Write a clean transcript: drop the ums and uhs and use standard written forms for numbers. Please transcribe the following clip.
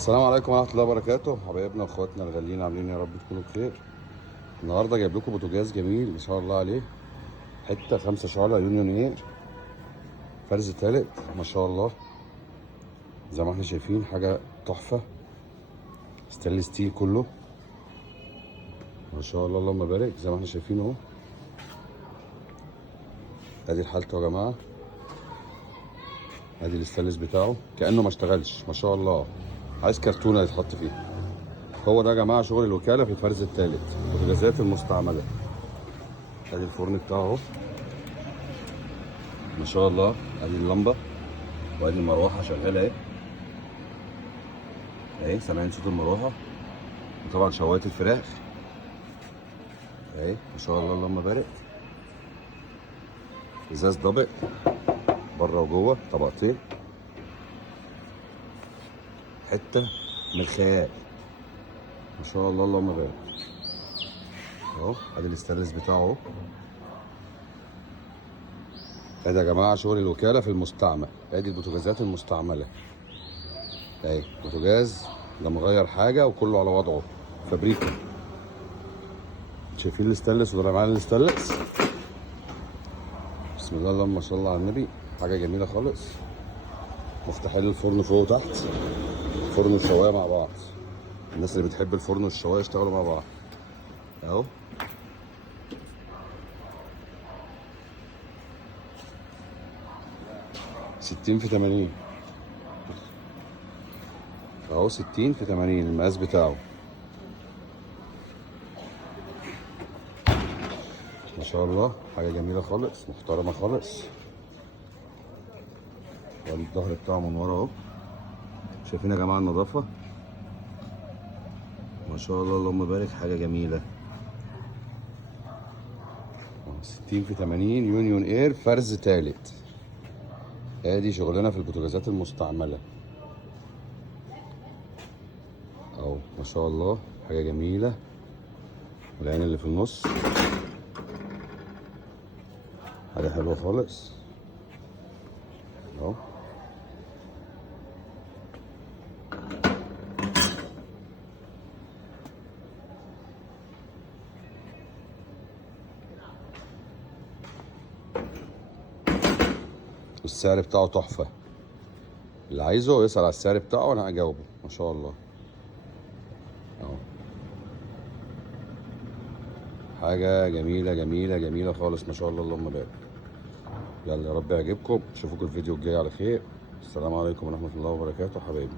السلام عليكم ورحمة الله وبركاته، حبايبنا واخواتنا الغاليين، عاملين يا رب تكونوا بخير. النهارده جايب لكم بوتاجاز جميل ما شاء الله عليه، حتة 5 شعلة يونيون اير، فرز تالت ما شاء الله. زي ما احنا شايفين حاجة تحفة، ستانلس ستيل كله ما شاء الله، اللهم بارك. زي ما احنا شايفين اهو، ادي حالته يا جماعة، ادي الستانلس بتاعه كأنه ما اشتغلش ما شاء الله، عايز كرتونة يتحط فيها. هو ده يا جماعة شغل الوكالة في الفرز التالت، البوتاجازات المستعملة. ادي الفرن بتاعه اهو ما شاء الله، ادي اللمبه وادي المروحه شغاله اهي اهي، سامعين صوت المروحه، وطبعا شوايه الفراخ اهي ما شاء الله اللهم بارك. ازاز دبل بره وجوه، طبقتين، حته من الخيال ما شاء الله اللهم بارك. اهو ادي الاستانلس بتاعه اهو. ادي يا جماعه شغل الوكاله في المستعمل، ادي البوتاجازات المستعمله اهي، بوتاجاز لا مغير حاجه وكله على وضعه، فابريكا. شايفين الاستانلس وده معانا الاستانلس، بسم الله اللهم صل على النبي، حاجه جميله خالص. مفتاحين الفرن فوق وتحت، الفرن والشوايه مع بعض، الناس اللي بتحب الفرن والشوايه يشتغلوا مع بعض اهو. ستين في 80 اهو، 60 في 80 المقاس بتاعه ما شاء الله، حاجه جميله خالص محترمه خالص. وادي الظهر بتاعه من ورا اهو، شايفين يا جماعه النظافه ما شاء الله اللهم بارك، حاجه جميله. 60 في 80 يونيون اير فرز تالت، ادي شغلنا في البوتاجازات المستعمله اهو ما شاء الله، حاجه جميله. والعين اللي في النص حاجه حلوه خالص اهو. السعر بتاعه تحفه، اللي عايزه يسأل على السعر بتاعه وانا هجاوبه ما شاء الله اهو. حاجه جميله جميله جميله خالص ما شاء الله اللهم بارك. يلا يا رب يعجبكم، اشوفكم الفيديو الجاي على خير. السلام عليكم ورحمه الله وبركاته حبايبي.